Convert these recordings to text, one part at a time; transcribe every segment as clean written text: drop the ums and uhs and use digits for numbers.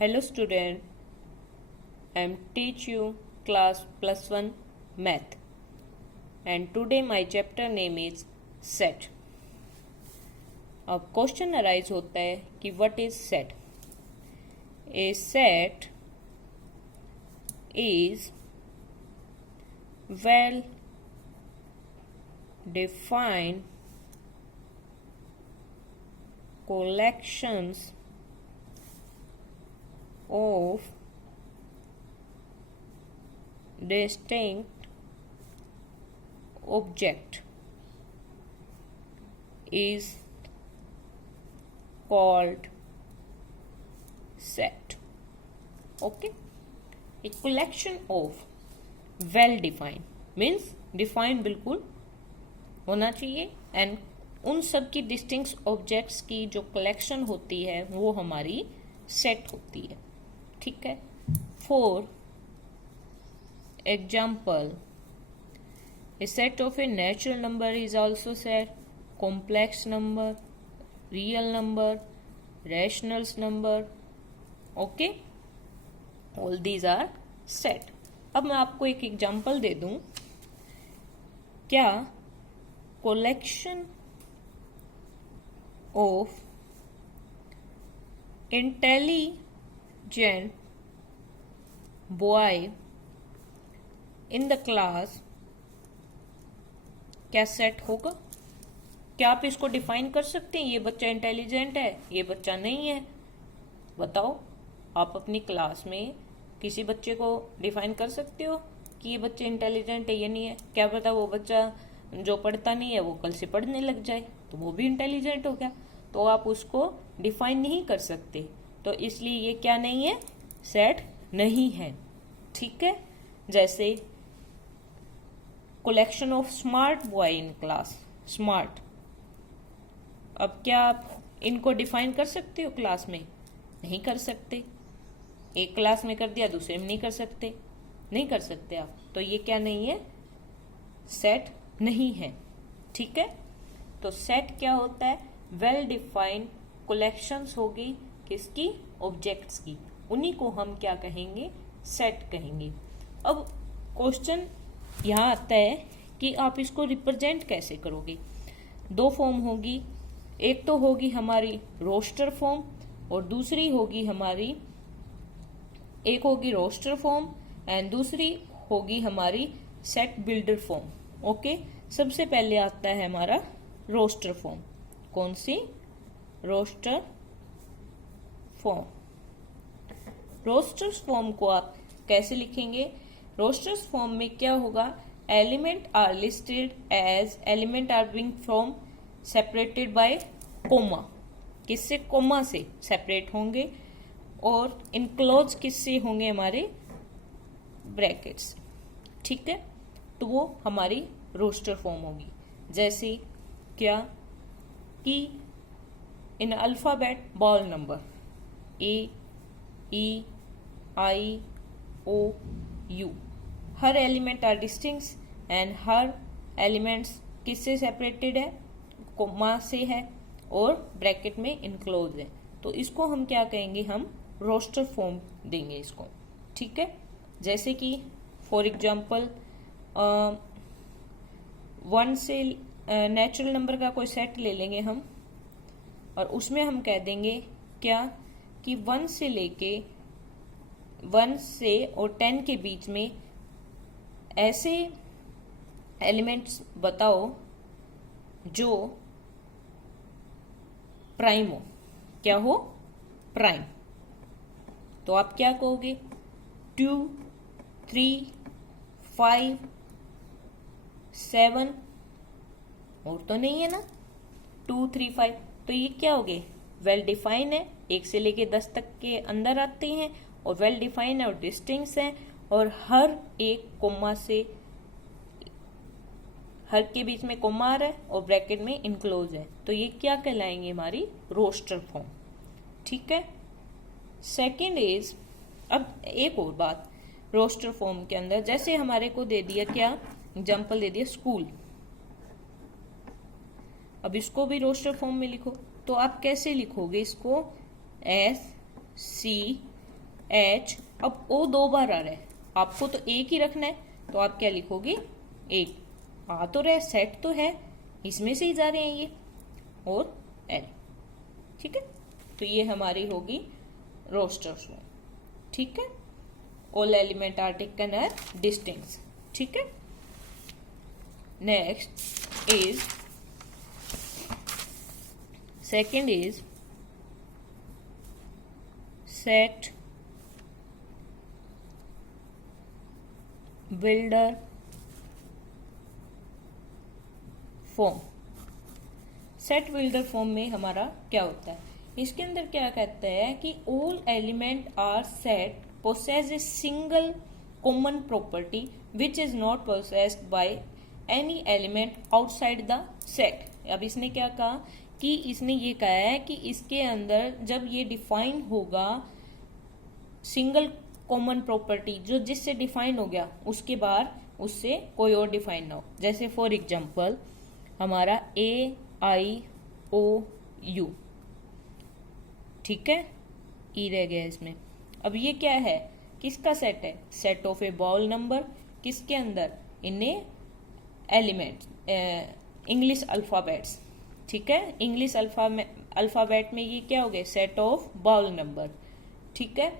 Hello student, I am teach you class +1 math and today my chapter name is set. अब question arise होता है कि what is set. A set is well defined collections of distinct object is called set. Okay, a collection of well defined means defined बिल्कुल होना चाहिए and उन सब की डिस्टिंक्ट ऑब्जेक्ट्स की जो कलेक्शन होती है वो हमारी सेट होती है. ठीक है. For example, a set of a natural number is also set, complex number, real number, rationals number. Okay, all these are set. अब मैं आपको एक एग्जाम्पल दे दूं. क्या collection of intelligent boy in the class क्या सेट होगा? क्या आप इसको डिफाइन कर सकते हैं? ये बच्चा इंटेलिजेंट है, ये बच्चा नहीं है. बताओ, आप अपनी क्लास में किसी बच्चे को डिफाइन कर सकते हो कि ये बच्चा इंटेलिजेंट है, ये नहीं है? क्या पता वो बच्चा जो पढ़ता नहीं है वो कल से पढ़ने लग जाए तो वो भी इंटेलिजेंट हो गया. तो आप उसको डिफाइन नहीं कर सकते, तो इसलिए ये क्या नहीं है, सेट नहीं है. ठीक है. जैसे collection of smart boy in class, smart. अब क्या आप इनको डिफाइन कर सकते हो क्लास में? नहीं कर सकते. एक क्लास में कर दिया, दूसरे में नहीं कर सकते. नहीं कर सकते आप. तो ये क्या नहीं है, सेट नहीं है. ठीक है. तो सेट क्या होता है? वेल डिफाइंड कलेक्शंस होगी किसकी? ऑब्जेक्ट्स की. उन्हीं को हम क्या कहेंगे? सेट कहेंगे. अब क्वेश्चन यहाँ आता है कि आप इसको रिप्रेजेंट कैसे करोगे. दो फॉर्म होगी. एक तो होगी हमारी रोस्टर फॉर्म और दूसरी होगी हमारी, एक होगी रोस्टर फॉर्म एंड दूसरी होगी हमारी सेट बिल्डर फॉर्म. ओके. सबसे पहले आता है हमारा रोस्टर फॉर्म. कौन सी? Roster form. रोस्टर्स फॉर्म को आप कैसे लिखेंगे? रोस्टर्स फॉर्म में क्या होगा? Element are listed as element are being from separated by comma. किससे? कोमा से सेपरेट होंगे. और इनक्लोज किससे होंगे? हमारे ब्रैकेट्स. ठीक है. तो वो हमारी रोस्टर फॉर्म होगी. जैसे क्या कि in alphabet vowel number A, E, I, O, U. हर एलिमेंट आर डिस्टिंक्ट एंड हर एलिमेंट्स किससे सेपरेटेड है? कोमा से है और ब्रैकेट में इनक्लोज है. तो इसको हम क्या कहेंगे? हम रोस्टर फॉर्म देंगे इसको. ठीक है. जैसे कि फॉर एग्जाम्पल 1 से नेचुरल नंबर का कोई सेट ले लेंगे हम और उसमें हम कह देंगे क्या कि 1 से लेके 1 से और 10 के बीच में ऐसे एलिमेंट्स बताओ जो प्राइम हो. क्या हो? प्राइम. तो आप क्या कहोगे? 2, 3, 5, 7 और तो नहीं है ना? 2, 3, 5. तो ये क्या हो गए? वेल डिफाइन है. 1 से लेके 10 तक के अंदर आते हैं और वेल डिफाइन है और डिस्टिंक्ट है और हर एक कोमा से, हर के बीच में कोमा आ रहा है और ब्रैकेट में इनक्लोज है. तो ये क्या कहलाएंगे? हमारी रोस्टर फॉर्म. ठीक है. सेकेंड इज, अब एक और बात रोस्टर फॉर्म के अंदर, जैसे हमारे को दे दिया क्या, एग्जाम्पल दे दिया स्कूल. अब इसको भी रोस्टर फॉर्म में लिखो. तो आप कैसे लिखोगे इसको? SCHOOL. H, अब O 2 बार आ रहा है, आपको तो एक ही रखना है, तो आप क्या लिखोगे, एक आ तो रहा है, सेट तो है, इसमें से ही जा रहे हैं ये, और L। ठीक है, तो ये हमारी होगी रोस्टर फॉर्म। ठीक है, all element are taken as distinct. ठीक है, next is second is set builder form. Set builder form में हमारा क्या होता है, इसके अंदर क्या कहता है कि all element are set possess a single common property which is not possessed by any element outside the set। अब इसने क्या कहा कि इसने ये कहा है कि इसके अंदर जब ये डिफाइन होगा सिंगल कॉमन प्रॉपर्टी जो जिससे डिफाइन हो गया, उसके बाद उससे कोई और डिफाइन ना हो। जैसे फॉर एग्जांपल हमारा AIOU, ठीक है, ई रह गया इसमें। अब ये क्या है, किसका सेट है, set of a vowel number, किसके अंदर, इन्हें एलिमेंट्स इंग्लिश अल्फाबेट्स। ठीक है, इंग्लिश अल्फाबेट में ये क्या हो गए, सेट ऑफ बाउल नंबर। ठीक है,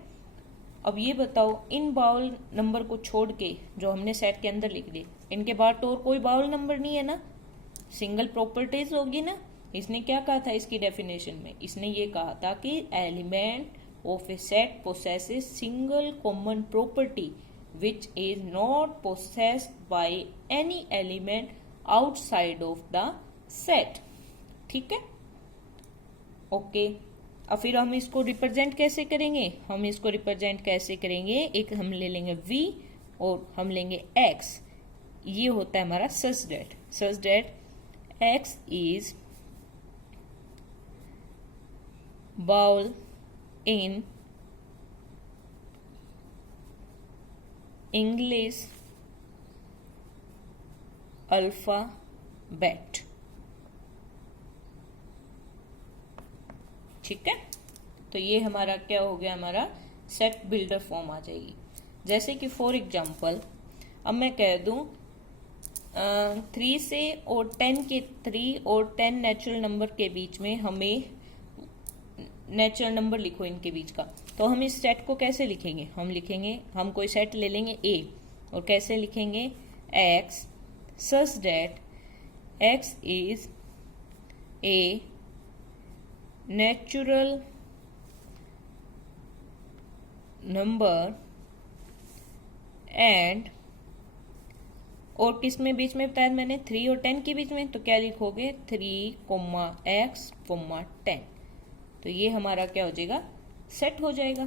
अब ये बताओ इन बाउल नंबर को छोड़ के जो हमने सेट के अंदर लिख दिए, इनके बाद तो और कोई बाउल नंबर नहीं है ना, सिंगल प्रॉपर्टीज होगी ना। इसने क्या कहा था इसकी डेफिनेशन में, इसने ये कहा था कि element of a set possesses single common property which is not possessed by any element outside of the set। ठीक है, ओके। अब फिर हम इसको रिप्रेजेंट कैसे करेंगे, हम इसको रिप्रेजेंट कैसे करेंगे, एक हम ले लेंगे V और हम लेंगे X। ये होता है हमारा such that X is vowel in English alphabet। ठीक है, तो ये हमारा क्या हो गया, हमारा सेट बिल्डर फॉर्म आ जाएगी। जैसे कि फॉर एग्जांपल अब मैं कह दूं 3 से और 10 के 3 और 10 नेचुरल नंबर के बीच में हमें नेचुरल नंबर लिखो इनके बीच का, तो हम इस सेट को कैसे लिखेंगे, हम लिखेंगे, हम कोई सेट ले लेंगे A और कैसे लिखेंगे X such that X is a natural number and, और किस में बीच में बताया मैंने, 3 और 10 के बीच में, तो क्या लिखोगे 3, X, 10। तो ये हमारा क्या हो जाएगा, सेट हो जाएगा।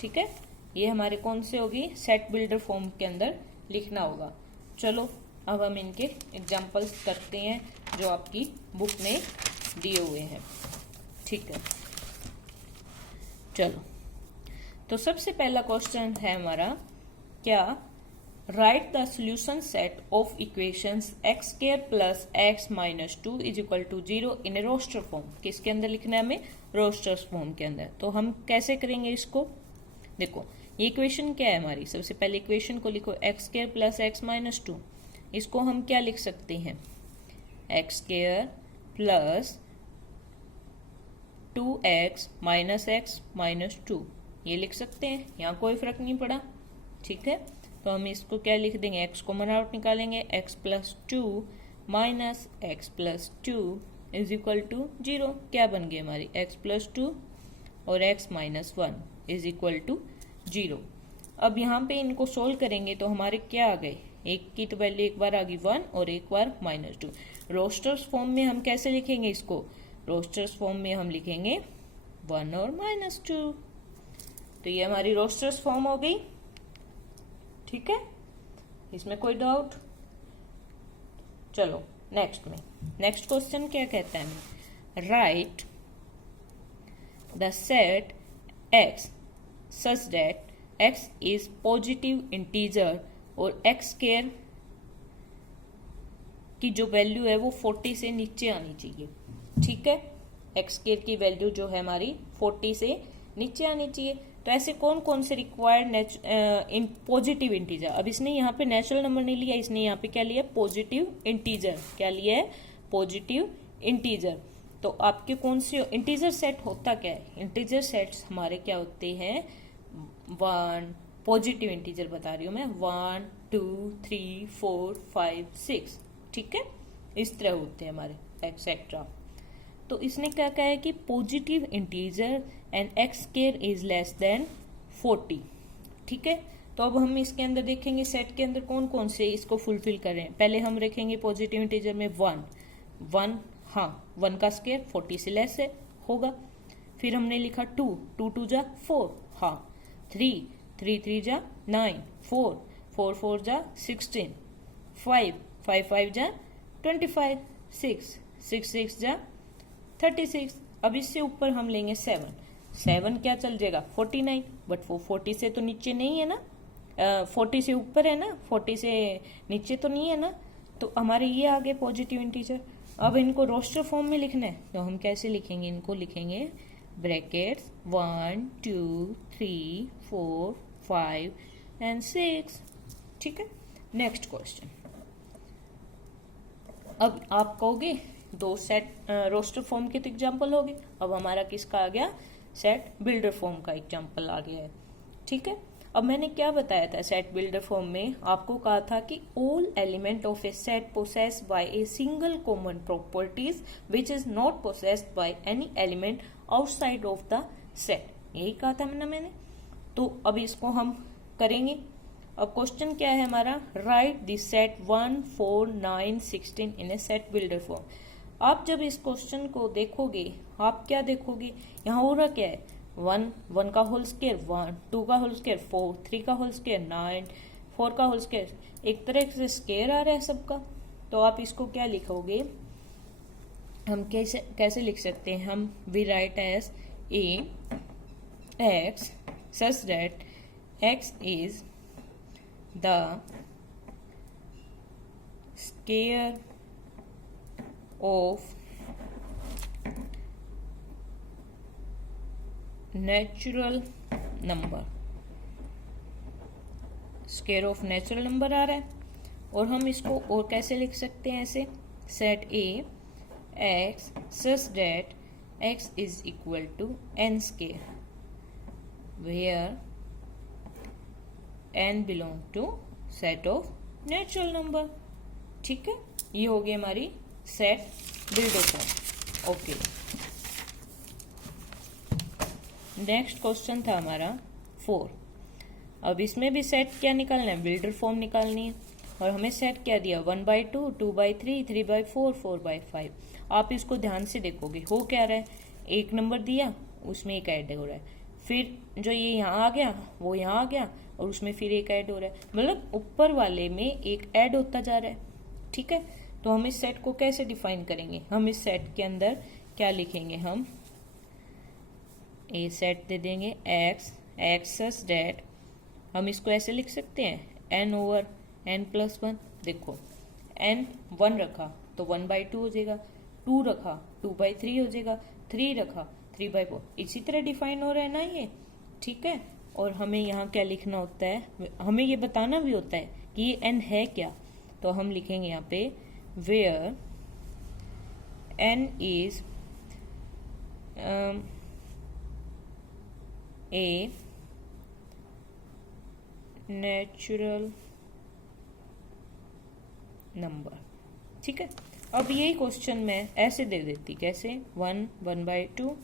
ठीक है, ये हमारे कौन से होगी, सेट बिल्डर फॉर्म के अंदर लिखना होगा। चलो अब हम इनके एग्जांपल्स करते हैं जो आपकी बुक में दिए हुए हैं। ठीक है, चलो तो सबसे पहला क्वेश्चन है हमारा, क्या write the solution set of equations x square plus x minus 2 is equal to 0 in a roster form. किसके अंदर लिखना है हमें, रोस्टर्स फॉर्म के अंदर। तो हम कैसे करेंगे इसको, देखो ये इक्वेशन क्या है हमारी, सबसे पहले इक्वेशन को लिखो x square plus x minus 2। इसको हम क्या लिख सकते हैं, x square plus 2x minus x minus 2, ये लिख सकते हैं, यहाँ कोई फर्क नहीं पड़ा। ठीक है, तो हम इसको क्या लिख देंगे, x कॉमन आउट निकालेंगे, x plus 2 minus x plus 2 is equal to 0। क्या बन गई हमारी, x प्लस 2 और x minus 1 is equal to 0। अब यहाँ पे इनको सोल्व करेंगे तो हमारे क्या आ गए, एक की तो वैल्यू एक बार आ गई 1 और एक बार माइनस 2। रोस्टर्स फॉर्म में हम कैसे लिखेंगे इसको, रोस्टर्स फॉर्म में हम लिखेंगे 1 और माइनस 2। तो ये हमारी रोस्टर्स फॉर्म हो गई। ठीक है, इसमें कोई डाउट। चलो नेक्स्ट में, नेक्स्ट क्वेश्चन क्या कहता है, right the set x such that x is positive integer और x स्क्वायर की जो वैल्यू है वो 40 से नीचे आनी चाहिए। ठीक है, x स्क्वायर की वैल्यू जो है हमारी 40 से नीचे आनी चाहिए। तो ऐसे कौन कौन से रिक्वायर्ड इन पॉजिटिव इंटीजर, अब इसने यहाँ पे नेचुरल नंबर नहीं लिया, इसने यहाँ पे क्या लिया, पॉजिटिव इंटीजर। क्या लिया है, पॉजिटिव इंटीजर। तो आपके कौन से इंटीजर सेट होता क्या है, इंटीजर सेट्स हमारे क्या होते हैं, 1 पॉजिटिव इंटीजर बता रही हूँ मैं, 1 2 3 4 5 6, ठीक है, इस तरह होते हैं हमारे एक्सेट्रा। तो इसने क्या कहा है कि positive integer and x square is less than 40, ठीक है। तो अब हम इसके अंदर देखेंगे सेट के अंदर कौन कौन से इसको फुलफिल कर रहे हैं। पहले हम रखेंगे पॉजिटिव इंटीजर में 1, हाँ 1 का स्क्वायर 40 से लेस है होगा। फिर हमने लिखा 2, 2 2 जा 4, हाँ 3, 3 3 जा 9, 4 4 4 जा 16, 5 5 5 जा 25, 6 6 6 जा 36। अब इससे ऊपर हम लेंगे 7 क्या चल जाएगा 49, बट वो 40 से तो नीचे नहीं है ना, 40 से ऊपर है ना, 40 से नीचे तो नहीं है ना। तो हमारे ये आ गए पॉजिटिव इंटीजर। अब इनको रोस्टर फॉर्म में लिखना है, तो हम कैसे लिखेंगे, इनको लिखेंगे ब्रैकेट्स 1 2 3 4 5 एंड 6, ठीक है। नेक्स्ट क्वेश्चन, अब आप कहोगे 2 सेट रोस्टर फॉर्म के तो एग्जाम्पल हो गए, अब हमारा किसका आ गया, सेट बिल्डर फॉर्म का एग्जाम्पल आ गया है, ठीक है। अब मैंने क्या बताया था सेट बिल्डर फॉर्म में, आपको कहा था कि all element of A set possessed bye a single common properties which is not possessed by any element outside of the set, यही कहा था मैंने। तो अब इसको हम करेंगे। अब क्वेश्चन क्या है हमारा, right the set 1 4 9 16 in A set builder form. आप जब इस क्वेश्चन को देखोगे, आप क्या देखोगे, यहाँ हो रहा क्या है, 1 का होल स्क्वायर 1, 2 का होल स्क्वायर 4, 3 का होल स्क्वायर 9, 4 का होल स्क्वायर, एक तरह से स्क्वायर आ रहा है सबका। तो आप इसको क्या लिखोगे, हम कैसे लिख सकते हैं, हम we write as A x such that x is the square of natural number, square of natural number आ रहा है। और हम इसको और कैसे लिख सकते हैं, ऐसे set a x such that x is equal to n square where n belong to set of natural number, ठीक है। ये हो गई हमारी set builder form, okay. Next question था हमारा 4। अब इसमें भी सेट क्या निकालना है, बिल्डर फॉर्म निकालनी है। और हमें सेट क्या दिया, 1/2 2/3 3/4 4/5। आप इसको ध्यान से देखोगे हो क्या रहा है, एक नंबर दिया उसमें एक ऐड हो रहा है, फिर जो ये यहाँ आ गया वो यहाँ आ गया और उसमें फिर एक ऐड हो रहा है, मतलब ऊपर वाले में एक ऐड होता जा रहा है, ठीक है। तो हम इस सेट को कैसे डिफाइन करेंगे, हम इस सेट के अंदर क्या लिखेंगे, हम ए सेट दे देंगे एक्स सच दैट, हम इसको ऐसे लिख सकते हैं n/n+1। देखो n 1 रखा तो 1/2 हो जाएगा, 2 रखा 2/3 हो जाएगा, 3 रखा 3/4, इसी तरह डिफाइन हो रहा है ना ये, ठीक है। और हमें यहाँ क्या लिखना होता है, हमें ये बताना भी होता है कि ये n है क्या। तो हम लिखेंगे यहाँ पे where n is a natural number, ठीक है। अब यही क्वेश्चन मैं ऐसे दे देती, कैसे 1 1/2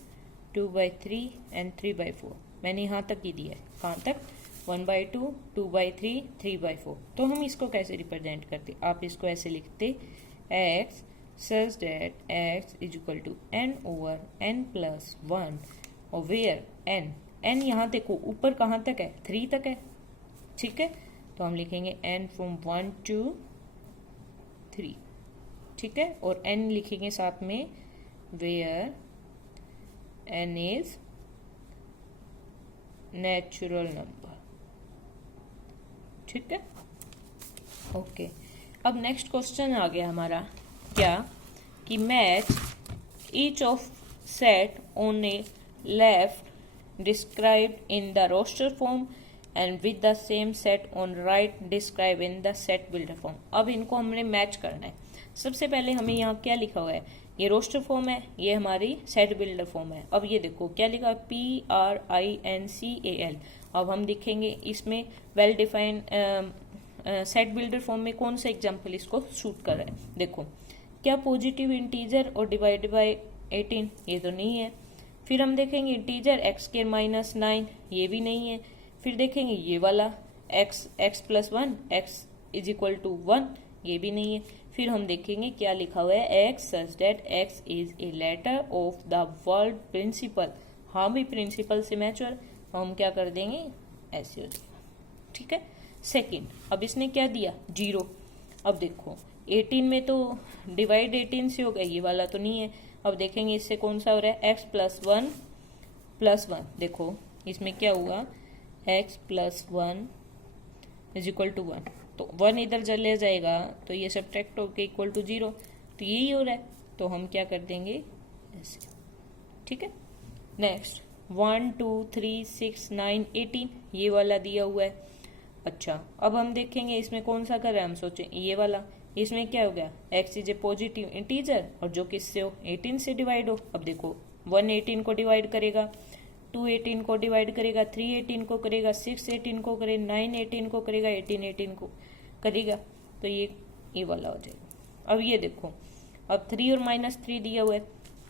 2/3 एंड 3/4, मैंने यहाँ तक ही दिया है, कहाँ तक 1/2 2/3 3/4। तो हम इसको कैसे रिप्रेजेंट करते, आप इसको ऐसे लिखते x such that x is equal to n/n+1 और वेयर n यहाँ देखो ऊपर कहाँ तक है, 3 तक है, ठीक है। तो हम लिखेंगे n फ्रॉम 1 to 3, ठीक है। और n लिखेंगे साथ में where n is natural number, ठीक है, ओके। अब नेक्स्ट क्वेश्चन आ गया हमारा क्या, कि match each of set on A left described in the roster form and with the same set on right described in the set builder form। अब इनको हमने मैच करना है। सबसे पहले हमें यहाँ क्या लिखा हुआ है, ये रोस्टर फॉर्म है, ये हमारी सेट बिल्डर फॉर्म है। अब ये देखो क्या लिखा है, PRINCAL। अब हम देखेंगे इसमें well defined set builder form में कौन सा एग्जाम्पल इसको शूट कर रहा है। देखो क्या पॉजिटिव इंटीजर और डिवाइडेड बाय 18, ये तो नहीं है। फिर हम देखेंगे इंटीजर x² - 9, ये भी नहीं है। फिर देखेंगे ये वाला x + 1 x = 1, ये भी नहीं है। फिर हम देखेंगे क्या लिखा हुआ है, x such that x is a letter of the word principal. हाँ भी प्रिंसिपल से मैच हो, हम क्या कर देंगे, ऐसे हो जाएगा। ठीक है। सेकंड, अब इसने क्या दिया, 0। अब देखो 18 में तो डिवाइड 18 से हो गया, ये वाला तो नहीं है। अब देखेंगे इससे कौन सा हो रहा है, x + 1 + 1। देखो इसमें क्या हुआ, x + 1 = 1, तो 1 इधर चले जाएगा तो ये सब्ट्रैक्ट होकर इक्वल टू 0, तो यही हो रहा है। तो हम क्या कर देंगे ऐसे। ठीक है। नेक्स्ट 1 2 3 6 9 18, ये वाला दिया हुआ है। अच्छा अब हम देखेंगे इसमें कौन सा कर रहा है, हम सोचें ये वाला। इसमें क्या हो गया, x is A positive integer और जो किससे हो, 18 से डिवाइड हो। अब देखो 1 18 को डिवाइड करेगा, 2 18 को डिवाइड करेगा, 3 18 को करेगा, 6 18 को करेगा, 9 18 को करेगा, 18 18 को करेगा, तो ये वाला हो जाएगा। अब ये देखो, अब 3 और -3 दिया हुआ है।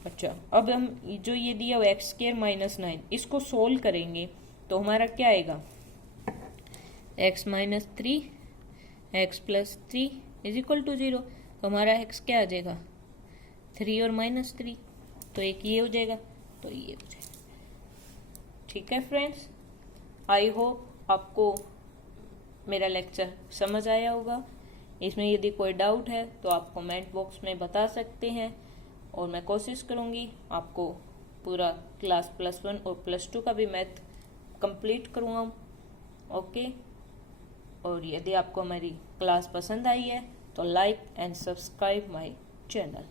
अच्छा अब हम जो ये दिया हुआ है x² - 9, इसको सोल्व करेंगे तो हमारा क्या आएगा, x - 3 x + 3 = 0। तो हमारा x क्या आ जाएगा, 3 और -3, तो एक ये हो जाएगा, तो ये हो जाएगा। ठीक है फ्रेंड्स, आई होप आपको मेरा लेक्चर समझ आया होगा। इसमें यदि कोई डाउट है तो आप कमेंट बॉक्स में बता सकते हैं और मैं कोशिश करूँगी आपको पूरा क्लास +1 और +2 का भी मैथ कंप्लीट करूँगा। ओके। और यदि आपको हमारी क्लास पसंद आई है तो like and subscribe my channel.